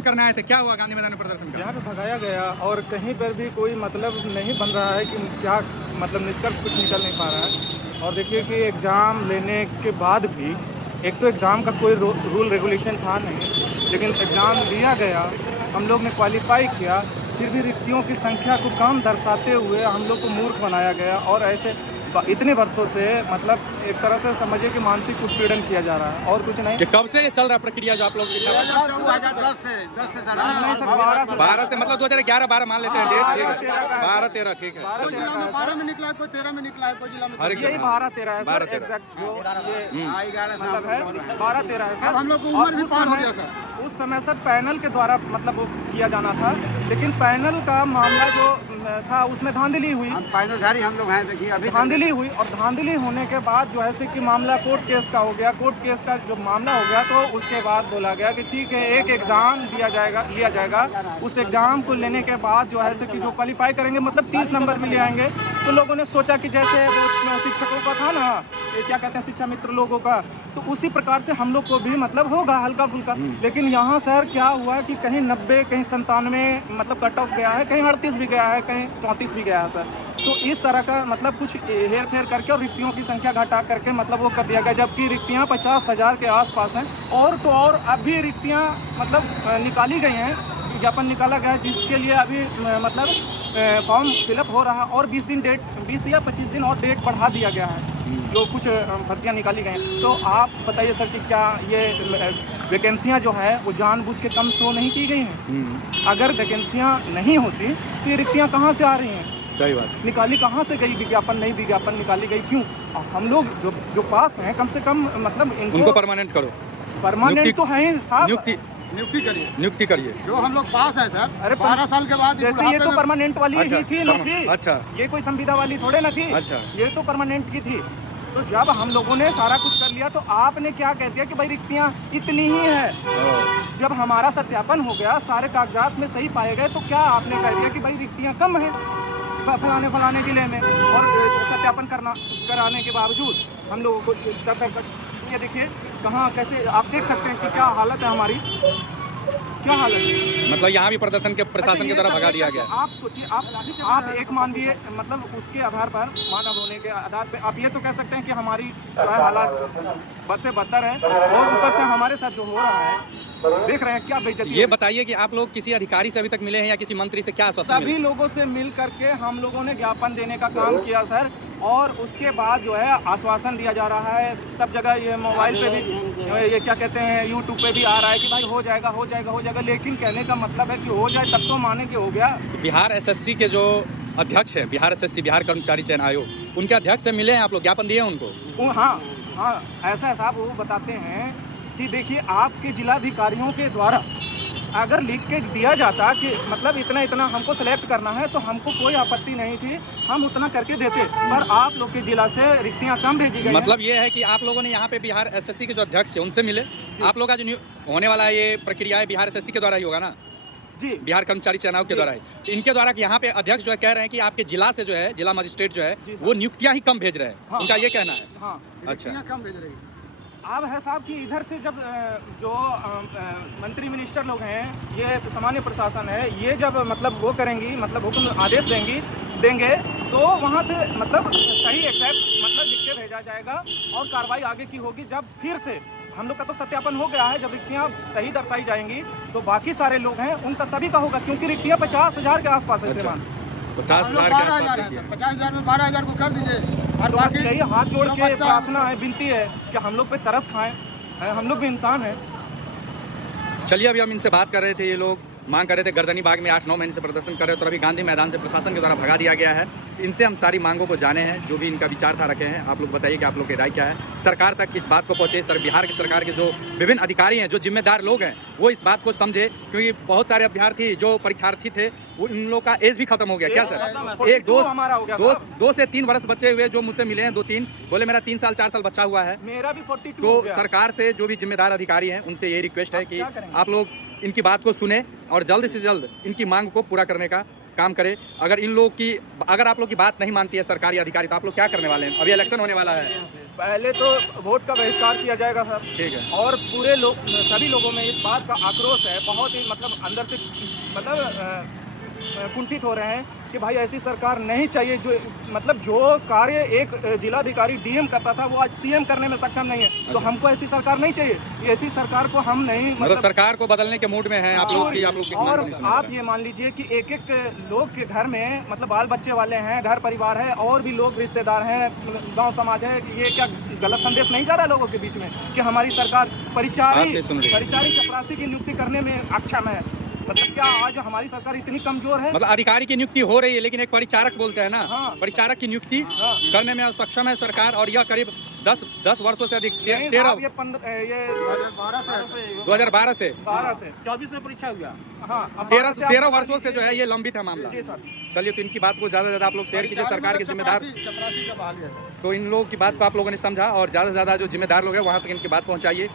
प्रदर्शन करने आए थे, क्या हुआ गांधी मैदान में प्रदर्शन का? यहाँ पे भगाया गया और कहीं पर भी कोई मतलब नहीं बन रहा है कि क्या मतलब निष्कर्ष कुछ निकल नहीं पा रहा है। और देखिए कि एग्ज़ाम लेने के बाद भी एक तो एग्ज़ाम का कोई रूल रेगुलेशन था नहीं, लेकिन एग्ज़ाम दिया गया, हम लोग ने क्वालिफाई किया, फिर भी रिक्तियों की संख्या को कम दर्शाते हुए हम लोग को मूर्ख बनाया गया। और ऐसे इतने वर्षों से मतलब एक तरह से समझिए कि मानसिक उत्पीड़न किया जा रहा है और कुछ नहीं। कि कब से ये चल रहा है प्रक्रिया जो आप लोग 2010 से 12 से मतलब 2011-12 मान लेते हैं डेट, ठीक है, 12-13 ठीक है। 12 में निकला है, कोई 13 में निकला है, कोई जिला में यही 12-13 है सर, एग्जैक्ट जो ये मतलब है 12-13 है सर। हम लोग को उम्र भी पार हो गया सर। उस समय सर पैनल के द्वारा मतलब वो किया जाना था, लेकिन पैनल का मामला जो था उसमें धांधली हुई, फायदाधारी हम लोग हैं। देखिए अभी धांधली हुई और धांधली होने के बाद जो है कि मामला कोर्ट केस का हो गया। कोर्ट केस का जो मामला हो गया तो उसके बाद बोला गया कि ठीक है एक एग्ज़ाम लिया जाएगा। उस एग्ज़ाम को लेने के बाद जो है कि जो क्वालिफाई करेंगे मतलब 30 नंबर भी ले आएंगे। तो लोगों ने सोचा कि जैसे वो शिक्षकों का था ना, ये क्या कहते हैं शिक्षा मित्र लोगों का, तो उसी प्रकार से हम लोग को भी मतलब होगा हल्का फुल्का। लेकिन यहाँ सर क्या हुआ कि कहीं 90 कहीं 97 मतलब कट ऑफ गया है, कहीं 38 भी गया है, कहीं 34 भी गया है सर। तो इस तरह का मतलब कुछ हेर फेर करके और रिक्तियों की संख्या घटा करके मतलब वो कर दिया गया, जबकि रिक्तियाँ 50,000 के आसपास हैं। और तो और अभी रिक्तियाँ मतलब निकाली गई हैं, विज्ञापन निकाला गया है जिसके लिए अभी मतलब फॉर्म फिलअप हो रहा है और 20 या 25 दिन और डेट बढ़ा दिया गया है, जो कुछ भर्तियाँ निकाली गई हैं। तो आप बताइए सर कि क्या ये वैकेंसियाँ जो है वो जानबूझ के कम शो नहीं की गई हैं? अगर वैकेंसियाँ नहीं होती तो ये रिक्तियाँ कहाँ से आ रही हैं? सही बात। निकाली कहाँ से गई? विज्ञापन निकाली गई क्यों? हम लोग जो पास हैं कम से कम मतलब उनको परमानेंट करो। परमानेंट तो है साहब, नियुक्ति करिए। जो हम लोग पास है सर, अरे 12 साल के बाद जैसे ये तो परमानेंट वाली ही थी नौकरी। अच्छा, ये कोई संविदा वाली थोड़े ना थी। अच्छा, ये तो परमानेंट की थी। तो जब हम लोगों ने सारा कुछ कर लिया तो आपने क्या कह दिया कि भाई रिक्तियाँ इतनी ही है। जब हमारा सत्यापन हो गया, सारे कागजात में सही पाए गए, तो क्या आपने कह दिया कि भाई रिक्तियाँ कम है फलाने जिले में, और सत्यापन कराने के बावजूद हम लोगों को ये देखिए कहाँ कैसे आप देख सकते हैं कि क्या हालत है हमारी, क्या हालत है। मतलब यहाँ भी प्रदर्शन के प्रशासन के द्वारा भगा दिया गया। आप सोचिए, आप एक मानवीय मतलब उसके आधार पर, मानव होने के आधार पर आप ये तो कह सकते हैं कि हमारी हालात बद से बदतर है, और ऊपर से हमारे साथ जो हो रहा है देख रहे हैं क्या बेइज्जती। ये बताइए कि आप लोग किसी अधिकारी से अभी तक मिले हैं या किसी मंत्री से? क्या आश्वासन सभी लोगों से मिल करके हम लोगों ने ज्ञापन देने का काम किया सर, और उसके बाद जो है आश्वासन दिया जा रहा है सब जगह। ये मोबाइल पे भी ये क्या कहते हैं यूट्यूब पे भी आ रहा है कि भाई हो जाएगा, लेकिन कहने का मतलब है कि हो जाए तब तो माने कि हो गया। बिहार एसएससी के जो अध्यक्ष है, बिहार एसएससी बिहार कर्मचारी चयन आयोग, उनके अध्यक्ष से मिले हैं आप लोग? ज्ञापन दिए उनको? हाँ ऐसा साहब वो बताते हैं कि देखिए आपके जिलाधिकारियों के द्वारा अगर लिख के दिया जाता कि मतलब इतना हमको सेलेक्ट करना है तो हमको कोई आपत्ति नहीं थी, हम उतना करके देते, पर आप लोग के जिला से रिक्तियाँ कम भेजी गई। मतलब ये है कि आप लोगों ने यहाँ पे बिहार एसएससी के जो अध्यक्ष है उनसे मिले? आप लोग का जो होने वाला ये प्रक्रिया है बिहार एसएससी के द्वारा ही होगा ना जी, बिहार कर्मचारी चयन आयोग के द्वारा है। तो इनके द्वारा यहाँ पे अध्यक्ष जो है कह रहे हैं कि आपके जिला से जो है जिला मजिस्ट्रेट जो है वो नियुक्तियाँ ही कम भेज रहे हैं। उनका ये कहना है। हाँ अच्छा, कम भेज रही। अब है साहब कि इधर से जब जो मंत्री मिनिस्टर लोग हैं, ये सामान्य प्रशासन है, ये जब मतलब वो करेंगी, मतलब हुक्म आदेश देंगे तो वहाँ से मतलब सही एग्जैक्ट मतलब लिख के भेजा जाएगा और कार्रवाई आगे की होगी। जब फिर से हम लोग का तो सत्यापन हो गया है, जब रिक्तियाँ सही दर्शाई जाएंगी तो बाकी सारे लोग हैं उनका सभी का होगा, क्योंकि रिक्तियाँ 50,000 के आसपास है। 50,000 के आसपास। 50,000 में 12,000 को कर दीजिए। और बाकी यही हाथ जोड़ के प्रार्थना है, विनती है कि हम लोग पे तरस खाएं, हम लोग भी इंसान हैं। चलिए अभी हम इनसे बात कर रहे थे, ये लोग मांग कर रहे थे, गर्दनी बाग में 8-9 महीने से प्रदर्शन कर रहे थे और अभी गांधी मैदान से प्रशासन के द्वारा भगा दिया गया है। इनसे हम सारी मांगों को जाने हैं, जो भी इनका विचारधारा रखे हैं। आप लोग बताइए कि आप लोग की राय क्या है, सरकार तक इस बात को पहुँचे, बिहार की सरकार के जो विभिन्न अधिकारी हैं, जो जिम्मेदार लोग हैं, वो इस बात को समझे, क्योंकि बहुत सारे अभ्यर्थी जो परीक्षार्थी थे वो इन लोग का एज भी खत्म हो गया। क्या सर? एक 2 से 3 वर्ष बच्चे हुए जो मुझसे मिले हैं, 2-3 बोले मेरा 3 साल 4 साल बच्चा हुआ है। मेरा भी 42 तो सरकार से जो भी जिम्मेदार अधिकारी हैं उनसे ये रिक्वेस्ट है कि आप लोग इनकी बात को सुने और जल्द से जल्द इनकी मांग को पूरा करने का काम करें। अगर आप लोग की बात नहीं मानती है सरकारी अधिकारी तो आप लोग क्या करने वाले हैं? अभी इलेक्शन होने वाला है। पहले तो वोट का बहिष्कार किया जाएगा सर, ठीक है। और पूरे लोग, सभी लोगों में इस बात का आक्रोश है, बहुत ही मतलब अंदर से मतलब कुंठित हो रहे हैं कि भाई ऐसी सरकार नहीं चाहिए। जो मतलब जो कार्य एक जिलाधिकारी डीएम करता था वो आज सीएम करने में सक्षम नहीं है, तो हमको ऐसी सरकार नहीं चाहिए। ऐसी सरकार को हम नहीं मतलब सरकार को बदलने के मूड में हैं आप लोग की, और आप ये मान लीजिए कि एक एक लोग के घर में मतलब बाल बच्चे वाले हैं, घर परिवार है, और भी लोग रिश्तेदार हैं, गांव समाज है। ये क्या गलत संदेश नहीं जा रहा है लोगों के बीच में कि हमारी सरकार परिचारी चपरासी की नियुक्ति करने में अक्षम है? मतलब क्या आज हमारी सरकार इतनी कमजोर है? मतलब अधिकारी की नियुक्ति हो रही है लेकिन एक परिचारक बोलते हैं ना, हाँ। परिचारक की नियुक्ति करने में सक्षम है सरकार, और यह करीब 10 वर्षों से अधिक 13 ये 12 से 2012 से 24 में परीक्षा हुआ। हाँ, 13 वर्षों से जो है ये लंबित है मामला। जी सर। चलिए, तो इनकी बात को ज़्यादा से ज़्यादा आप लोग शेयर कीजिए। सरकार के जिम्मेदार, चपरासी का बहाली है सर। तो इन लोगों की बात को आप लोगों ने समझा और ज़्यादा से ज़्यादा जो जिम्मेदार लोग हैं वहाँ तक इनकी बात पहुँचाइए।